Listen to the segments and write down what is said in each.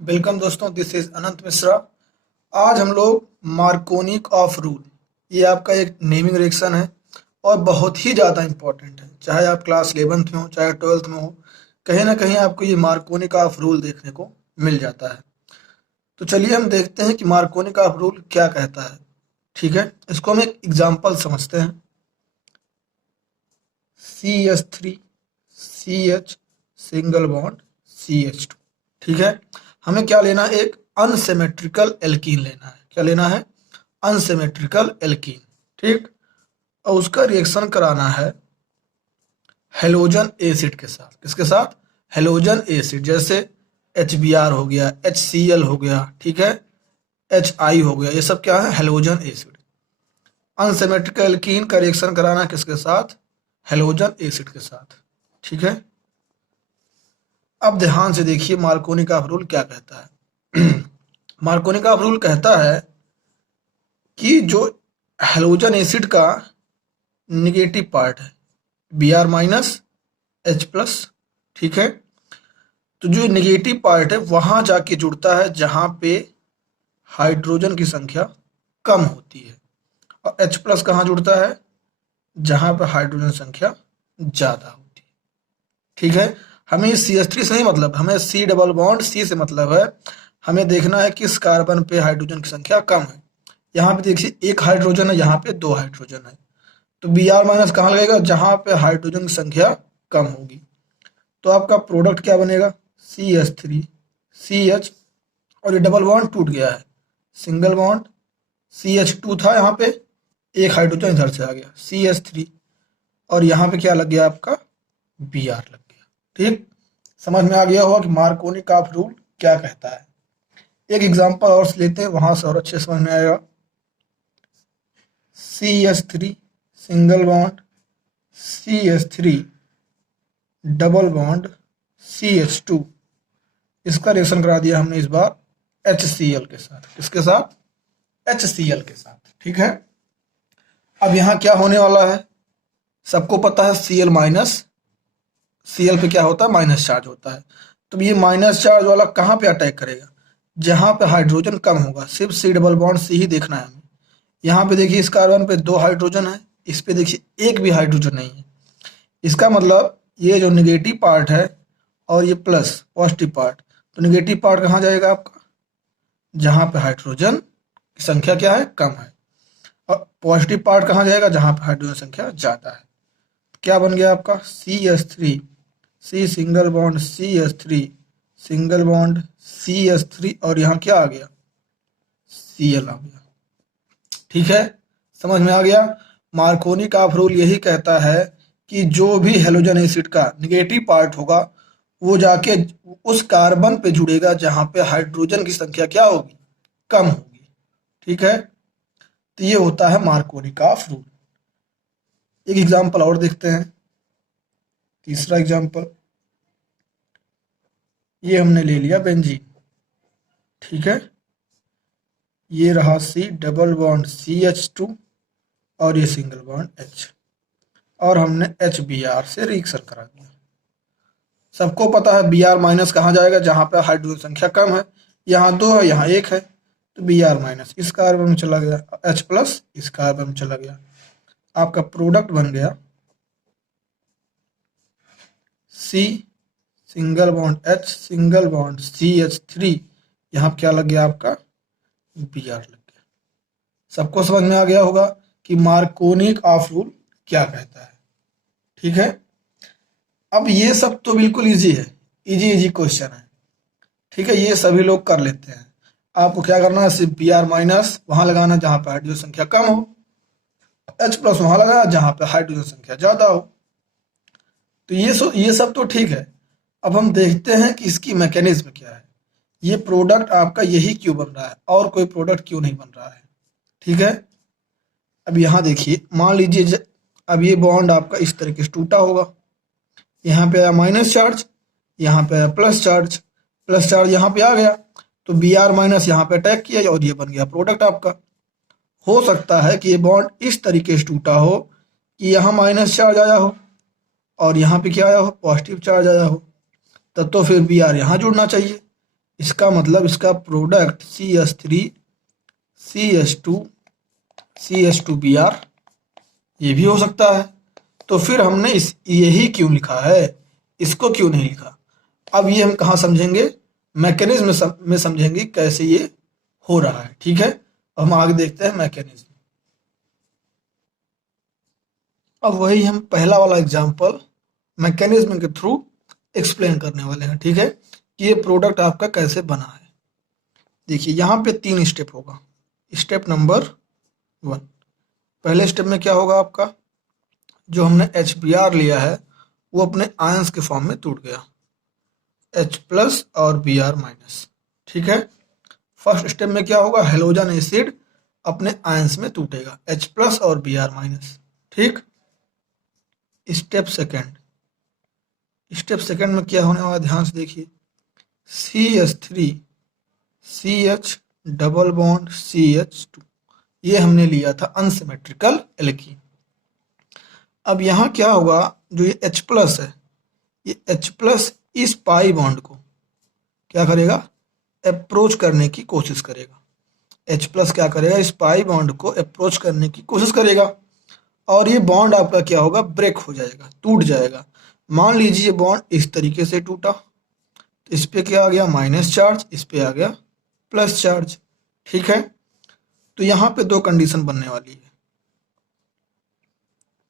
Welcome दोस्तों, this is अनंत मिश्रा। आज हम लोग मार्कोनिक ऑफ रूल, ये आपका एक नेमिंग रिएक्शन है और बहुत ही ज़्यादा इम्पोर्टेंट है। चाहे आप क्लास 11th में हो चाहे 12th में हो, कहीं ना कहीं आपको ये मार्कोनिक ऑफ रूल देखने को मिल जाता है। तो चलिए हम देखते हैं कि मार्कोनिक ऑफ रूल क्या कहता है। ठीक है, इसको हम एक एग्जाम्पल समझते हैं। CH3 CH single bond CH2। ठीक है, हमें क्या लेना है? एक अनसिमेट्रिकल एल्कीन लेना है। क्या लेना है? Unsymmetrical alkene. ठीक, और उसका रिएक्शन कराना है हेलोजन एसिड के साथ। किसके साथ? Halogen acid. जैसे HBr हो गया, HCl हो गया, ठीक है, HI हो गया, ये सब क्या है? Halogen acid. अनसिमेट्रिकल एल्कीन का रिएक्शन कराना है किसके साथ? हेलोजन एसिड के साथ। ठीक है, अब ध्यान से देखिए मार्कोनी का रूल क्या कहता है। मार्कोनी का रूल कहता है कि जो हेलोजन एसिड का निगेटिव पार्ट है Br माइनस H प्लस, ठीक है, तो जो निगेटिव पार्ट है वहां जाके जुड़ता है जहां पे हाइड्रोजन की संख्या कम होती है, और H प्लस कहाँ जुड़ता है? जहां पे हाइड्रोजन संख्या ज्यादा होती है। ठीक है, हमें CH3 से नहीं मतलब, हमें C डबल बॉन्ड C से मतलब है। हमें देखना है किस कार्बन पे हाइड्रोजन की संख्या कम है। यहाँ पे देखिए एक हाइड्रोजन है, यहाँ पे दो हाइड्रोजन है, तो Br माइनस कहाँ लगेगा? जहां पे हाइड्रोजन की संख्या कम होगी। तो आपका प्रोडक्ट क्या बनेगा? CH3 CH, और ये डबल बॉन्ड टूट गया है, सिंगल बॉन्ड CH2 था, यहाँ पे एक हाइड्रोजन इधर से आ गया CH3, और यहाँ पे क्या लग गया? आपका Br लग गया। ठीक, समझ में आ गया होगा कि मार्कोनी का रूल क्या कहता है। एक एग्जांपल और लेते हैं, वहां से और अच्छे समझ में आएगा। CH3 single bond CH3 double bond CH2, इसका रिएक्शन करा दिया हमने इस बार HCl के साथ। किसके साथ? HCl के साथ। ठीक है, अब यहाँ क्या होने वाला है? सबको पता है Cl माइनस, Cl पे क्या होता है? माइनस चार्ज होता है। तो ये माइनस चार्ज वाला कहाँ पे अटैक करेगा? जहां पे हाइड्रोजन कम होगा। सिर्फ C डबल बॉन्ड C ही देखना है हमें। यहाँ पे देखिए इस कार्बन पे दो हाइड्रोजन है, इस पे देखिए एक भी हाइड्रोजन नहीं है। इसका मतलब ये जो निगेटिव पार्ट है और ये प्लस पॉजिटिव पार्ट, तो निगेटिव पार्ट कहाँ जाएगा आपका? जहां पे हाइड्रोजन की संख्या क्या है? कम है। और पॉजिटिव पार्ट कहाँ जाएगा? जहां पे हाइड्रोजन संख्या ज्यादा है। क्या बन गया आपका? CH3 C single bond CH3 single bond CH3, और यहाँ क्या आ गया? Cl आ गया। ठीक है, समझ में आ गया। मार्कोनी का रूल यही कहता है कि जो भी हेलोजन एसिड का निगेटिव पार्ट होगा वो जाके उस कार्बन पे जुड़ेगा जहां पे हाइड्रोजन की संख्या क्या होगी? कम होगी। ठीक है, तो ये होता है मार्कोनी का रूल। एक एग्जांपल और देखते हैं, तीसरा एग्जांपल। ये हमने ले लिया बेंजीन। ठीक है, ये रहा C डबल बॉन्ड CH2, और ये सिंगल बॉन्ड H, और हमने HBr से रिएक्शन करा दिया। सबको पता है Br माइनस कहाँ जाएगा? जहां पे हाइड्रोजन संख्या कम है। यहाँ दो है, यहाँ एक है, तो Br माइनस इस कार्बन में चला गया, H प्लस इस कार्बन में चला गया। आपका प्रोडक्ट बन गया C single bond H single bond CH3, यहाँ क्या लग गया? आपका Br लग गया। सबको समझ में आ गया होगा कि मार्कोनिक ऑफ रूल क्या कहता है। ठीक है, अब ये सब तो बिल्कुल इजी है, इजी इजी क्वेश्चन है। ठीक है, ये सभी लोग कर लेते हैं। आपको क्या करना है? सिर्फ Br माइनस वहां लगाना जहां पे हाइड्रोजन संख्या कम हो, H प्लस वहां लगाना जहां पे हाइड्रोजन संख्या ज्यादा हो। तो ये सब तो ठीक है। अब हम देखते हैं कि इसकी मैकेनिज्म क्या है। ये प्रोडक्ट आपका यही क्यों बन रहा है, और कोई प्रोडक्ट क्यों नहीं बन रहा है? ठीक है, अब यहाँ देखिए, मान लीजिए अब ये बॉन्ड आपका इस तरीके से टूटा होगा। यहाँ पे आया माइनस चार्ज, यहाँ पे आया प्लस चार्ज यहाँ पे आ गया, तो Br माइनस यहाँ पे अटैक किया और ये बन गया प्रोडक्ट आपका। हो सकता है कि ये बॉन्ड इस तरीके से टूटा हो कि यहाँ माइनस चार्ज आया हो और यहाँ पे क्या आया हो? पॉजिटिव चार्ज आया हो। तब तो फिर Br यहाँ जुड़ना चाहिए, इसका मतलब इसका प्रोडक्ट CH3 CH2 CH2Br ये भी हो सकता है। तो फिर हमने इस यही क्यों लिखा है, इसको क्यों नहीं लिखा? अब ये हम कहाँ समझेंगे? मैकेनिज्म में समझेंगे कैसे ये हो रहा है। ठीक है, हम आगे देखते हैं मैकेनिज्म। अब वही हम पहला वाला एग्जांपल मैकेनिज्म के थ्रू एक्सप्लेन करने वाले हैं। ठीक है, कि ये प्रोडक्ट आपका कैसे बना है। देखिए यहाँ पे 3 स्टेप होगा। स्टेप नंबर 1, पहले स्टेप में क्या होगा आपका, जो हमने HBr लिया है वो अपने आयंस के फॉर्म में टूट गया, H+ और Br-। ठीक है, फर्स्ट स्टेप में क्या होगा, हेलोजन एसिड अपने आयंस में टूटेगा, H+ और Br-। ठीक, स्टेप सेकंड में क्या होने वाला, ध्यान से देखिए, CH3 CH double bond CH2, ये हमने लिया था अनसिमेट्रिकल एल्कीन। अब यहाँ क्या होगा, जो ये H+ है, ये H+ इस पाई बॉन्ड को क्या करेगा, अप्रोच करने की कोशिश करेगा। H+ क्या करेगा, इस पाई बॉन्ड को अप्रोच करने की कोशिश करेगा और ये बॉन्ड आपका क्या होगा, ब्रेक हो जाएगा, टूट जाएगा। मान लीजिए ये बॉन्ड इस तरीके से टूटा, तो इस पे क्या आ गया, माइनस चार्ज, इस पे आ गया प्लस चार्ज। ठीक है, तो यहाँ पे 2 कंडीशन बनने वाली है,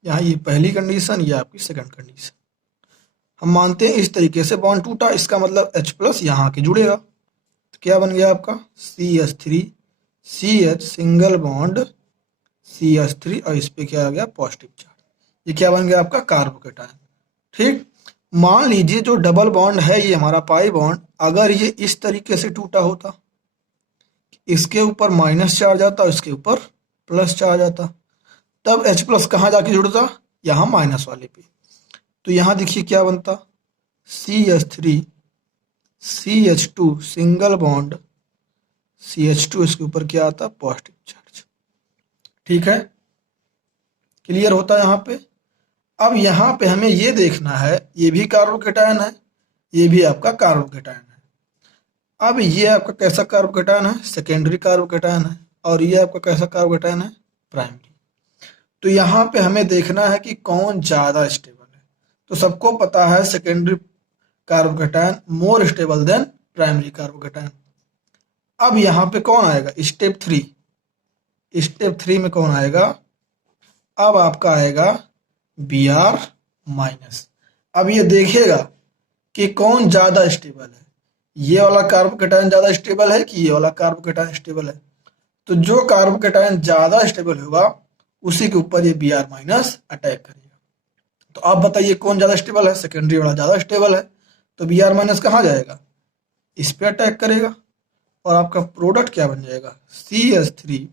यहाँ ये पहली कंडीशन, ये आपकी सेकंड कंडीशन। हम मानते हैं इस तरीके से बॉन्ड टूटा, इसका मतलब H+ यहाँ आके जुड़ेगा, तो क्या बन गया आपका CH3 CH single bond CH3 और इस पे क्या आ गया, पॉजिटिव चार्ज। ये क्या बन गया आपका, कार्बोकेटायन। ठीक, मान लीजिए जो डबल बॉन्ड है ये हमारा पाई बॉन्ड, अगर ये इस तरीके से टूटा होता, इसके ऊपर माइनस चार्ज आता और इसके ऊपर प्लस चार्ज आता, तब H+ कहाँ जाके जुड़ता, यहाँ माइनस वाले पे। तो यहाँ देखिए क्या बनता, CH3 CH2 single bond CH2, इसके ऊपर क्या आता, पॉजिटिव चार्ज। ठीक है, क्लियर होता है यहाँ पे। अब यहाँ पे हमें ये देखना है, ये भी कार्बोकेटायन है, ये भी आपका कार्बोकेटायन है। अब ये आपका कैसा कार्बोकेटायन है, सेकेंडरी कार्बोकेटायन है, और ये आपका कैसा कार्बोकेटायन है, प्राइमरी। तो यहाँ पे हमें देखना है कि कौन ज़्यादा स्टेबल है। तो सबको पता है secondary carbocation more stable then primary carbocation. अब यहाँ पे कौन आएगा, स्टेप थ्री में कौन आएगा, अब आपका आएगा Br-। अब ये देखेगा कि कौन ज़्यादा स्टेबल है, ये वाला कार्बोकेटायन ज़्यादा स्टेबल है कि ये वाला कार्बोकेटायन स्टेबल है। तो जो कार्बोकेटायन ज़्यादा स्टेबल होगा उसी के ऊपर ये Br- अटैक करेगा। तो आप बताइए कौन ज़्यादा स्टेबल है, सेकेंडरी वाला ज़्यादा स्टेबल है, तो Br- कहाँ जाएगा, इस पे अटैक करेगा और आपका प्रोडक्ट क्या बन जाएगा, CH3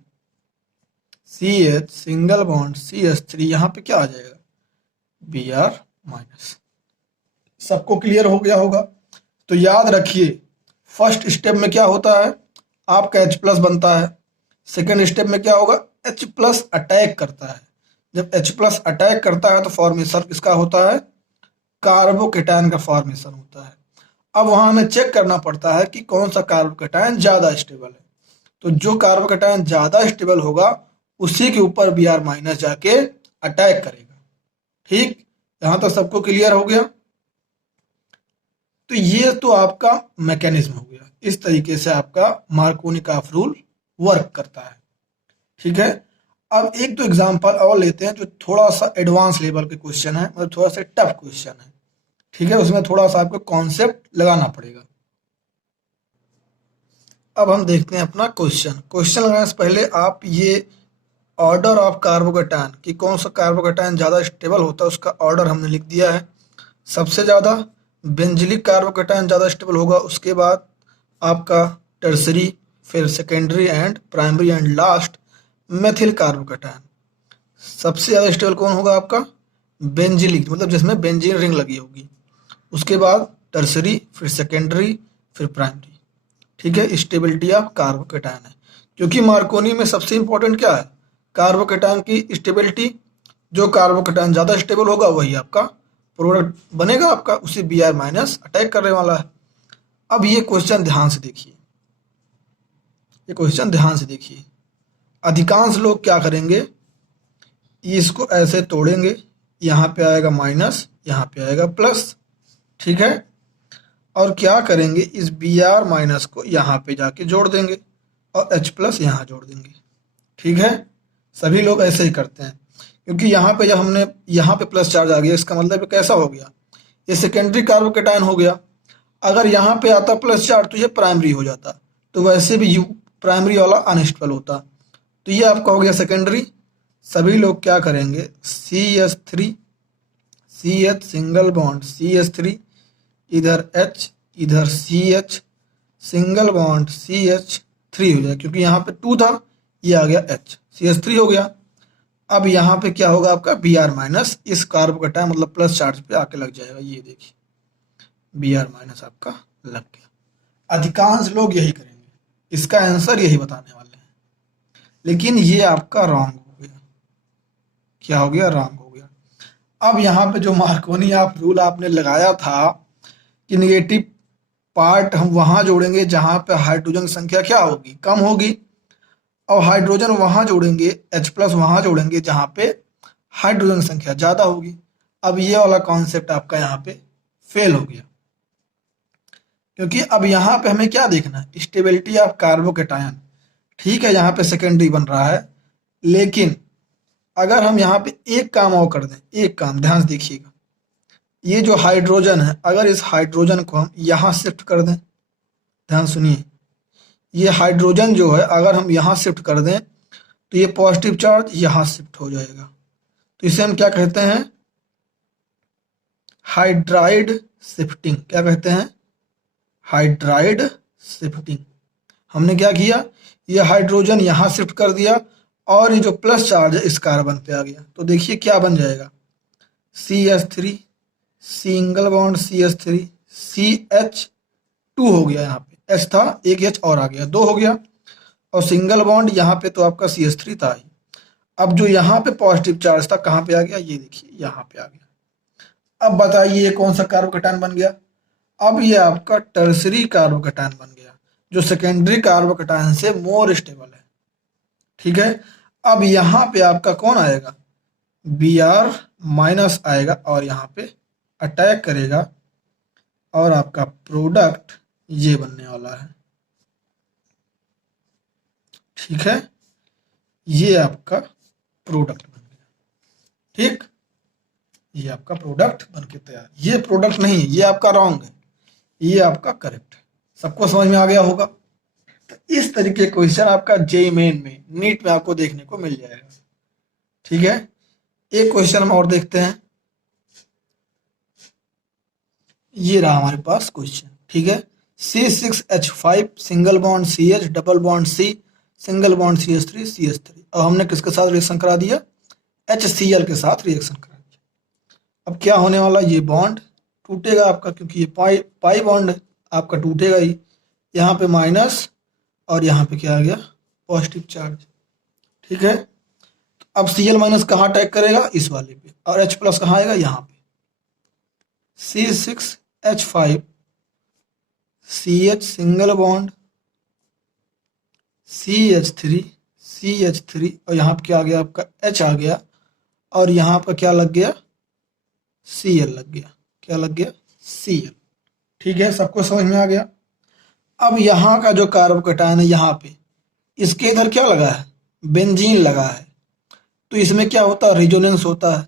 CH single bond CH3, यहाँ पे क्या आ जाएगा, Br-। सबको क्लियर हो गया होगा। तो याद रखिए फर्स्ट स्टेप में क्या होता है, आपका H+ बनता है, सेकेंड स्टेप में क्या होगा, H+ अटैक करता है। जब H+ अटैक करता है तो फॉर्मेशन किसका होता है, कार्बोकेटायन का फॉर्मेशन होता है। अब वहां हमें चेक करना पड़ता है कि कौन सा कार्बोकेटायन ज्यादा स्टेबल है। तो जो कार्बोकेटायन ज्यादा स्टेबल होगा उसी के ऊपर Br- जाके अटैक करेगा। ठीक, यहां तक सबको क्लियर हो गया। तो ये तो आपका मैकेनिज्म हो गया, इस तरीके से आपका मार्कोनिकॉफ रूल वर्क करता है। ठीक है, अब एक दो एग्जांपल और लेते हैं जो थोड़ा सा एडवांस लेवल के क्वेश्चन है, मतलब थोड़ा सा टफ क्वेश्चन है। ठीक है, उसमें थोड़ा सा आपको कॉन्सेप्ट लगाना पड़ेगा। अब हम देखते हैं अपना क्वेश्चन लगाने से पहले आप ये ऑर्डर ऑफ कार्बोकेटायन कि कौन सा कार्बोकेटायन ज़्यादा स्टेबल होता है उसका ऑर्डर हमने लिख दिया है। सबसे ज़्यादा बेंजिलिक कार्बोकेटायन ज़्यादा स्टेबल होगा, उसके बाद आपका टर्सरी, फिर secondary and primary and last methyl carbocation. सबसे ज़्यादा स्टेबल कौन होगा आपका, बेंजिलिक, मतलब जिसमें बेंजीन रिंग लगी होगी, उसके बाद टर्सरी, फिर सेकेंडरी, फिर प्राइमरी। ठीक है, स्टेबिलिटी ऑफ कार्बोकेटायन है, क्योंकि मार्कोनी में सबसे इंपॉर्टेंट क्या है, कार्बोकेटायन की स्टेबिलिटी। जो कार्बोकेटायन ज़्यादा स्टेबल होगा वही आपका प्रोडक्ट बनेगा, आपका उसी Br- अटैक करने वाला है। अब ये क्वेश्चन ध्यान से देखिए, ये क्वेश्चन ध्यान से देखिए। अधिकांश लोग क्या करेंगे, इसको ऐसे तोड़ेंगे, यहाँ पे आएगा माइनस, यहाँ पे आएगा प्लस, ठीक है। और क्या करेंगे, इस बी आर माइनस को यहाँ पे जाके जोड़ देंगे और एच प्लस यहाँ जोड़ देंगे, ठीक है। सभी लोग ऐसे ही करते हैं, क्योंकि यहाँ पे जब हमने यहाँ पे प्लस चार्ज आ गया, इसका मतलब कैसा हो गया, ये सेकेंडरी कार्बोकेटायन हो गया। अगर यहाँ पे आता प्लस चार्ज तो ये प्राइमरी हो जाता, तो वैसे भी यू प्राइमरी वाला अनस्टेबल होता, तो ये आपका हो गया सेकेंडरी। सभी लोग क्या करेंगे, CH3 CH single bond CH3, इधर H इधर CH सिंगल बॉन्ड CH3 हो जाए, क्योंकि यहाँ पे 2 था, ये आ गया H, CH3 हो गया। अब यहाँ पे क्या होगा आपका Br माइनस, इस कार्बोकेटायन मतलब प्लस चार्ज पे आके लग जाएगा, ये देखिए Br माइनस आपका लग गया। अधिकांश लोग यही करेंगे, इसका आंसर यही बताने वाले हैं, लेकिन ये आपका रॉन्ग हो गया। क्या हो गया, रॉन्ग हो गया। अब यहाँ पे जो मार्कोनी आप रूल आपने लगाया था कि निगेटिव पार्ट हम वहां जोड़ेंगे जहां पे हाइड्रोजन संख्या क्या होगी, कम होगी, और हाइड्रोजन वहां जोड़ेंगे, H प्लस वहां जोड़ेंगे जहां पे हाइड्रोजन संख्या ज्यादा होगी। अब ये वाला कॉन्सेप्ट आपका यहाँ पे फेल हो गया, क्योंकि अब यहाँ पे हमें क्या देखना है, स्टेबिलिटी ऑफ कार्बोकेटायन। ठीक है, यहाँ पे सेकेंडरी बन रहा है, लेकिन अगर हम यहाँ पे एक काम और कर दें, एक काम ध्यान से देखिएगा, ये जो हाइड्रोजन है, अगर इस हाइड्रोजन को हम यहाँ शिफ्ट कर दें, ध्यान सुनिए, ये हाइड्रोजन जो है अगर हम यहाँ शिफ्ट कर दें तो ये पॉजिटिव चार्ज यहाँ शिफ्ट हो जाएगा, तो इसे हम क्या कहते हैं, हाइड्राइड शिफ्टिंग। क्या कहते हैं, हाइड्राइड शिफ्टिंग। हमने क्या किया, ये हाइड्रोजन यहाँ शिफ्ट कर दिया और ये जो प्लस चार्ज है इस कार्बन पे आ गया, तो देखिए क्या बन जाएगा, CH3 single bond CH3 CH2 हो गया, यहाँ पे H था, एक H और आ गया, 2 हो गया, और सिंगल बॉन्ड यहाँ पे तो आपका CH3 था ही। अब जो यहाँ पे पॉजिटिव चार्ज था कहाँ पे आ गया, ये देखिए यहाँ पे आ गया। अब बताइए ये कौन सा कार्बोकेटायन बन गया, अब ये आपका टर्सरी कार्बोकेटायन बन गया, जो सेकेंडरी कार्बोकेटायन से मोर स्टेबल है, ठीक है। अब यहाँ पे आपका कौन आएगा, Br माइनस आएगा और यहाँ पे अटैक करेगा, और आपका प्रोडक्ट ये बनने वाला है, ठीक है। ये आपका प्रोडक्ट बन गया, ठीक, ये आपका प्रोडक्ट बन के तैयार। ये प्रोडक्ट नहीं, ये आपका रॉन्ग है, ये आपका करेक्ट है। सबको समझ में आ गया होगा। तो इस तरीके का क्वेश्चन आपका जेईई मेन में, नीट में आपको देखने को मिल जाएगा, ठीक है। एक क्वेश्चन हम और देखते हैं, ये रहा हमारे पास क्वेश्चन, ठीक है। C6H5 single bond CH double bond C single bond CH3 अब हमने किसके साथ रिएक्शन करा दिया, HCl के साथ रिएक्शन करा दिया। अब क्या होने वाला, ये बॉन्ड टूटेगा आपका, क्योंकि ये पाई बॉन्ड आपका टूटेगा ही, यहाँ पे माइनस और यहाँ पे क्या आ गया, पॉजिटिव चार्ज, ठीक है। अब Cl माइनस कहाँ अटैक करेगा, इस वाले पे, और H प्लस कहाँ आएगा, यहाँ पे। C6H5 CH single bond CH3 और यहाँ पे क्या आ गया आपका, H आ गया, और यहाँ पर क्या लग गया, Cl लग गया। क्या लग गया, Cl, ठीक है। सबको समझ में आ गया। अब यहाँ का जो कार्बोकेटायन है, यहाँ पे इसके इधर क्या लगा है, बेंजीन लगा है, तो इसमें क्या होता है, रिजोनेंस होता है,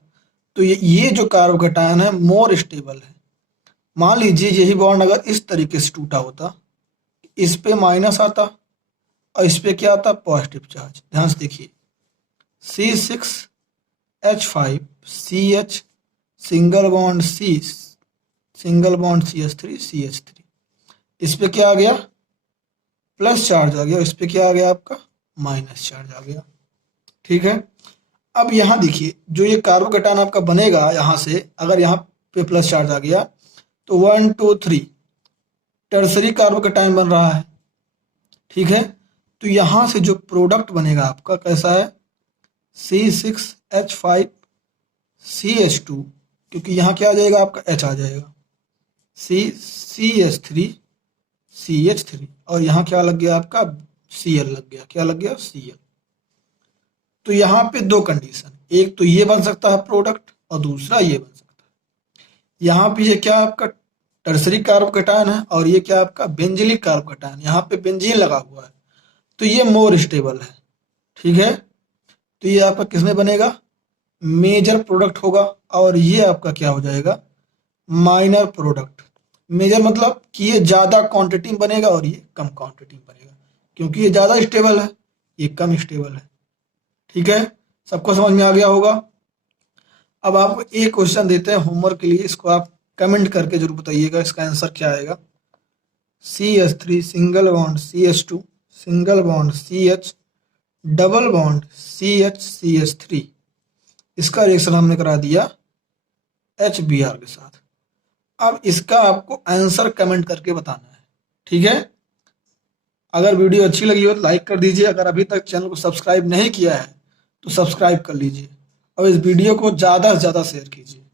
तो ये जो कार्बोकेटायन है मोर स्टेबल है। मान लीजिए यही बॉन्ड अगर इस तरीके से टूटा होता, इस पे माइनस आता और इस पे क्या आता, पॉजिटिव चार्ज। ध्यान से देखिए, C6H5 CH single bond CH3 इस पे क्या आ गया, प्लस चार्ज आ गया, इस पे क्या आ गया आपका, माइनस चार्ज आ गया, ठीक है। अब यहाँ देखिए, जो ये कार्बोकेटायन आपका बनेगा यहाँ से, अगर यहाँ पे प्लस चार्ज आ गया तो 1 2 3 टर्सरी कार्बोकेटायन बन रहा है, ठीक है। तो यहाँ से जो प्रोडक्ट बनेगा आपका कैसा है, C6H5 CH2, क्योंकि यहाँ क्या आ जाएगा आपका, H आ जाएगा, CH3 CH3 और यहाँ क्या लग गया आपका Cl लग गया, क्या लग गया Cl। तो यहाँ पे दो कंडीशन, एक तो ये बन सकता है प्रोडक्ट और दूसरा ये बन सकता है। यहाँ पे ये क्या आपका टर्सरी कार्बोकेटायन है और ये क्या आपका बेंजिलिक कार्बोकेटायन, यहाँ पे बेंजीन लगा हुआ है तो ये मोर स्टेबल है, ठीक है। तो ये आपका किसमें बनेगा, मेजर प्रोडक्ट होगा और ये आपका क्या हो जाएगा, माइनर प्रोडक्ट। मेजर मतलब कि ये ज्यादा क्वांटिटी में बनेगा और ये कम क्वांटिटी में बनेगा, क्योंकि ये ज्यादा स्टेबल है ये कम स्टेबल है, ठीक है। सबको समझ में आ गया होगा। अब आपको एक क्वेश्चन देते हैं होमवर्क के लिए, इसको आप कमेंट करके जरूर बताइएगा इसका आंसर क्या आएगा। CH3 single bond CH2 single bond CH double bond CH3, इसका रिएक्शन हमने करा दिया HBr के साथ। अब इसका आपको आंसर कमेंट करके बताना है, ठीक है। अगर वीडियो अच्छी लगी हो तो लाइक कर दीजिए, अगर अभी तक चैनल को सब्सक्राइब नहीं किया है तो सब्सक्राइब कर लीजिए और इस वीडियो को ज़्यादा से ज़्यादा शेयर कीजिए।